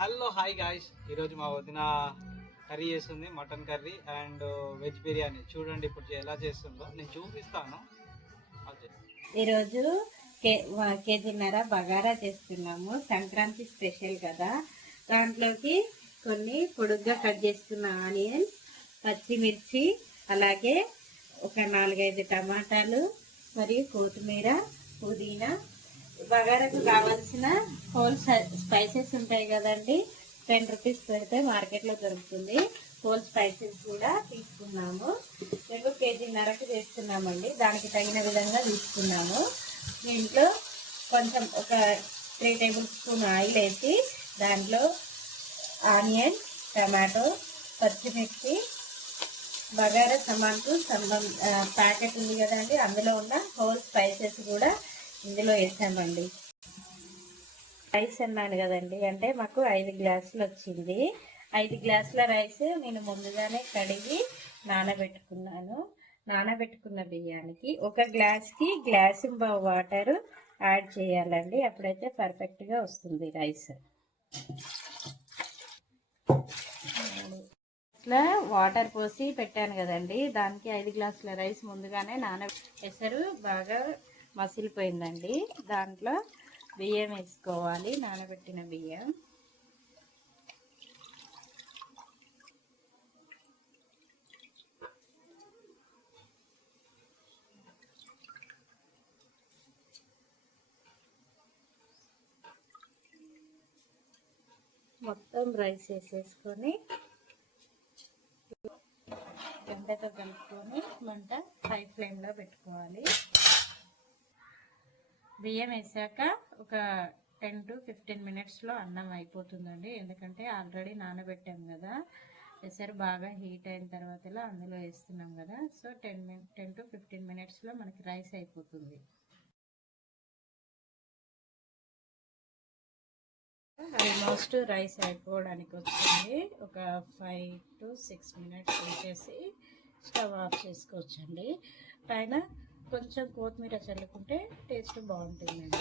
Hello hi guys, ఈరోజు మా వదిన కర్రీ చేస్తుంది, mutton curry and veg biryani. చూడండి ఇప్పుడు ఎలా చేస్తుందో నేను చూపిస్తాను. ఈరోజు కేజీన్నర బగారా చేస్తున్నాము. సంక్రాంతి స్పెషల్ కదా. దాంట్లోకి కొన్ని పొడుగ్గా కట్ చేసుకున్న ఆనియన్స్, పచ్చిమిర్చి, అలాగే ఒక 4-5 టమాటాలు మరియు కొత్తిమీర, పుదీనా. బగారాకు కావాల్సిన హోల్ స్పైసెస్ ఉంటాయి కదండి, 10 రూపీస్ పెడితే మార్కెట్లో దొరుకుతుంది. హోల్ స్పైసెస్ కూడా తీసుకున్నాము. మేము కేజీన్నరకు చేస్తున్నామండి, దానికి తగిన విధంగా తీసుకున్నాము. దీంట్లో కొంచెం ఒక 3 టేబుల్ స్పూన్ ఆయిల్ వేసి దాంట్లో ఆనియన్, టమాటో, పచ్చిమిర్చి, బగారా సమాన్కు ప్యాకెట్ ఉంది కదండి, అందులో ఉన్న హోల్ స్పైసెస్ కూడా ఇందులో వేసామండి. రైస్ అన్నాను కదండి, అంటే మాకు 5 గ్లాసులు వచ్చింది. 5 గ్లాసుల రైస్ నేను ముందుగానే కడిగి నానబెట్టుకున్నాను. నానబెట్టుకున్న బియ్యానికి ఒక గ్లాస్కి గ్లాసు వాటర్ యాడ్ చేయాలండి, అప్పుడైతే పర్ఫెక్ట్గా వస్తుంది రైస్. ఇట్లా వాటర్ పోసి పెట్టాను కదండి, దానికి 5 గ్లాసుల రైస్ ముందుగానే ఎసరు బాగా మసిలిపోయిందండి. దాంట్లో బియ్యం వేసుకోవాలి, నానబెట్టిన బియ్యం. మొత్తం రైస్ వేసేసుకొని గంటతో కలుపుకొని మంట హై ఫ్లేమ్లో పెట్టుకోవాలి. బియ్యం వేసాక ఒక 10 to 15 మినిట్స్లో అన్నం అయిపోతుందండి, ఎందుకంటే ఆల్రెడీ నానబెట్టాం కదా. ఎసరు బాగా హీట్ అయిన తర్వాత అందులో వేస్తున్నాం కదా, సో 10 to 15 మినిట్స్లో మనకి రైస్ అయిపోతుంది. ఆల్మోస్ట్ రైస్ అయిపోవడానికి వచ్చింది. ఒక 5 to 6 మినిట్స్ వేసేసి స్టవ్ ఆఫ్ చేసుకోవచ్చండి. పైన కొంచెం కొత్తిమీర చల్లుకుంటే టేస్ట్ బాగుంటుందండి.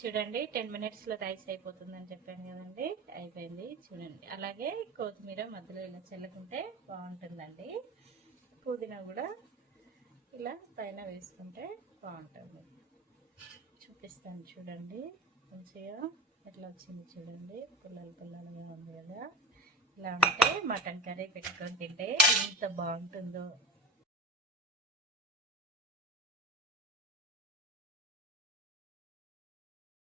చూడండి 10 మినిట్స్లో రైస్ అయిపోతుందని చెప్పాను కదండి, అయిపోయింది చూడండి. అలాగే కొత్తిమీర మధ్యలో ఇలా చల్లుకుంటే బాగుంటుందండి. పుదీనా కూడా ఇలా పైన వేసుకుంటే బాగుంటుంది. చూపిస్తాను చూడండి, మంచిగా ఎట్లా వచ్చింది చూడండి, పుల్లలుగా ఉంది కదా. ఇలా ఉంటే మటన్ కర్రీ పెట్టుకొని తింటే ఎంత బాగుంటుందో.